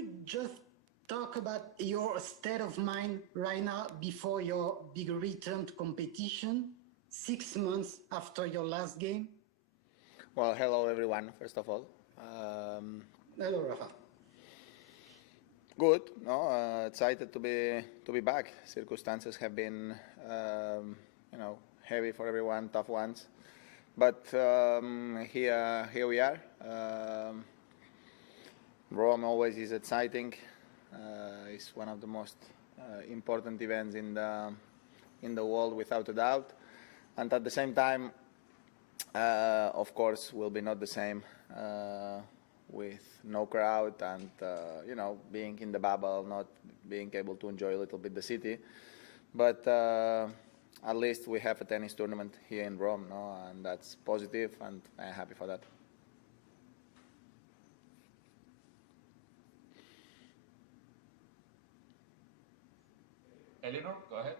you just talk about your state of mind right now before your big return to competition, 6 months after your last game? Well, hello everyone, first of all. Hello, Rafa. Good, no, excited to be back. Circumstances have been, heavy for everyone, tough ones, but here we are. Rome always is exciting. It's one of the most important events in the world, without a doubt. And at the same time, of course, will be not the same with no crowd and being in the bubble, not being able to enjoy a little bit the city. But at least we have a tennis tournament here in Rome, no? And that's positive, and I'm happy for that. Eleanor, go ahead.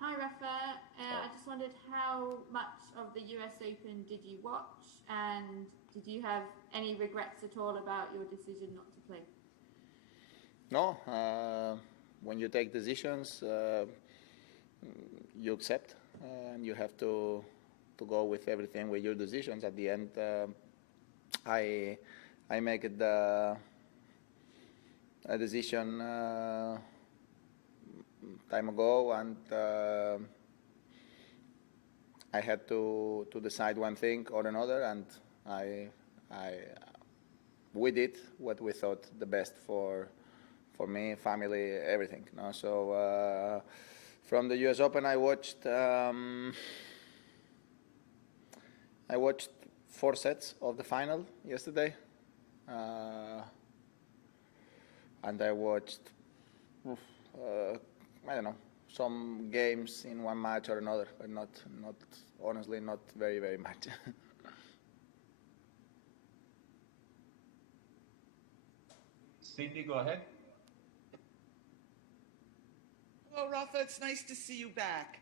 Hi, Rafa. I just wondered how much of the US Open did you watch, and did you have any regrets at all about your decision not to play? No, when you take decisions, you accept, and you have to go with everything with your decisions. At the end, I make it a decision time ago, and I had to decide one thing or another, and we did what we thought the best for me, family, everything. No? So from the U.S. Open, I watched 4 sets of the final yesterday, and I watched I don't know, some games in one match or another, but not honestly, not very much. Cindy, go ahead. Hello, Rafa. It's nice to see you back.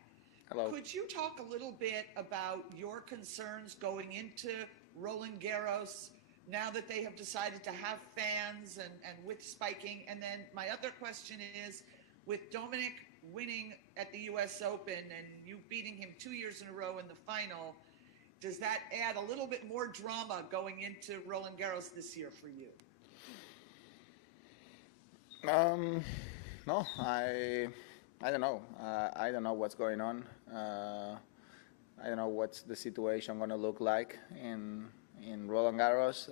Hello. Could you talk a little bit about your concerns going into Roland Garros now that they have decided to have fans and with spiking? And then my other question is, with Dominic winning at the U.S. Open and you beating him 2 years in a row in the final, does that add a little bit more drama going into Roland Garros this year for you? No, I don't know. I don't know what's going on. I don't know what's the situation going to look like in Roland Garros.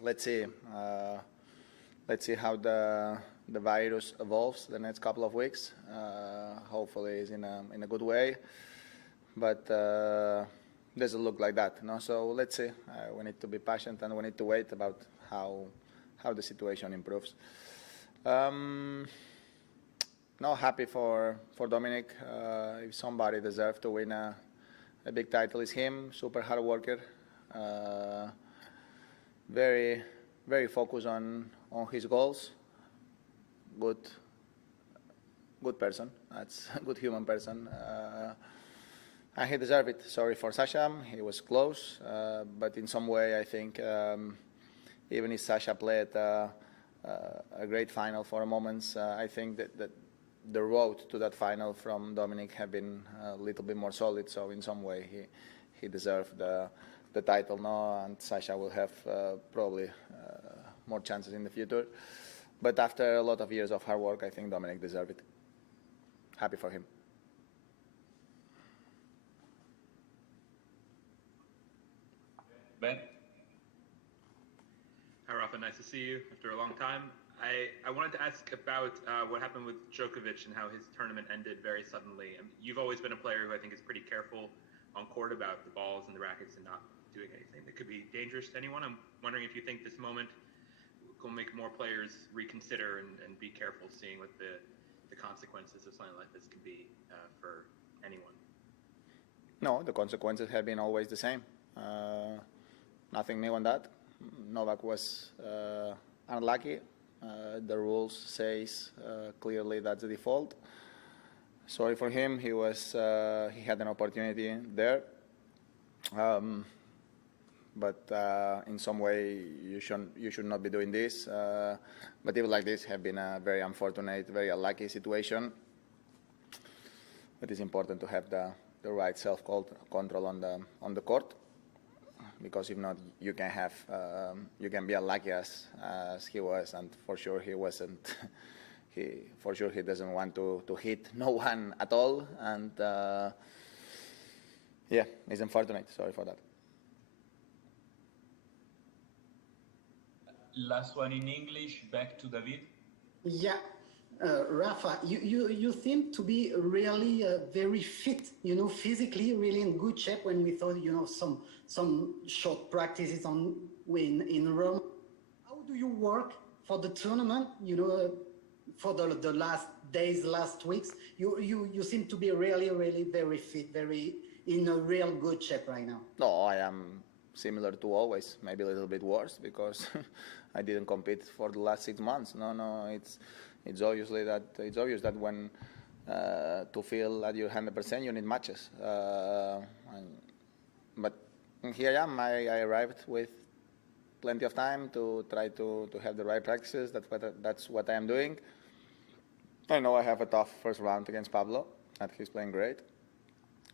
Let's see. Let's see how the virus evolves the next couple of weeks. Hopefully, it's in a good way, but doesn't look like that. No, so let's see. We need to be patient, and we need to wait about how the situation improves. No, happy for Dominic. If somebody deserves to win a big title, is him. Super hard worker. Very focused on his goals. Good person. That's a good human person. And he deserved it. Sorry for Sasha. He was close, but in some way, I think even if Sasha played a great final for moments, I think that the road to that final from Dominic have been a little bit more solid. So in some way, he deserved the title now, and Sasha will have probably more chances in the future. But after a lot of years of hard work, I think Dominic deserved it. Happy for him. Ben? Hi, Rafa. Nice to see you after a long time. I wanted to ask about what happened with Djokovic and how his tournament ended very suddenly. I mean, you've always been a player who I think is pretty careful on court about the balls and the rackets and not doing anything that could be dangerous to anyone. I'm wondering if you think this moment will make more players reconsider and be careful, seeing what the consequences of something like this could be for anyone. No, the consequences have been always the same. Nothing new on that. Novak was unlucky. The rules says clearly that's the default. Sorry for him. He had an opportunity there. but in some way you should not be doing this. But even like this, have been a very unfortunate, very unlucky situation. It is important to have the right self-control on the court, because if not, you can have you can be unlucky as he was, and for sure he wasn't. For sure he doesn't want to hit no one at all, and yeah, it's unfortunate. Sorry for that. Last one in English, back to David. Yeah, Rafa, you seem to be really very fit, physically really in good shape when we thought, some short practices in Rome. How do you work for the tournament, for the last days, last weeks? You seem to be really, really very fit, very in a real good shape right now. No, I am similar to always, maybe a little bit worse because I didn't compete for the last 6 months. No, it's obvious that when to feel that you're 100%, you need matches. But here I am. I arrived with plenty of time to try to have the right practices. That's what I am doing. I know I have a tough first round against Pablo, and he's playing great.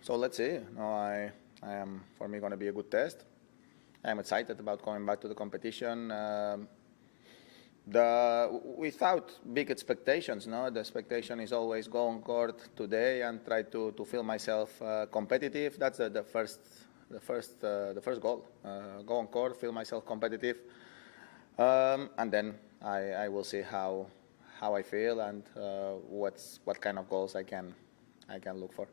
So let's see. I am, for me, going to be a good test. I'm excited about coming back to the competition. Without big expectations, the expectation is always go on court today and try to feel myself competitive. That's the first goal. Go on court, feel myself competitive, and then I will see how I feel and what kind of goals I can look for.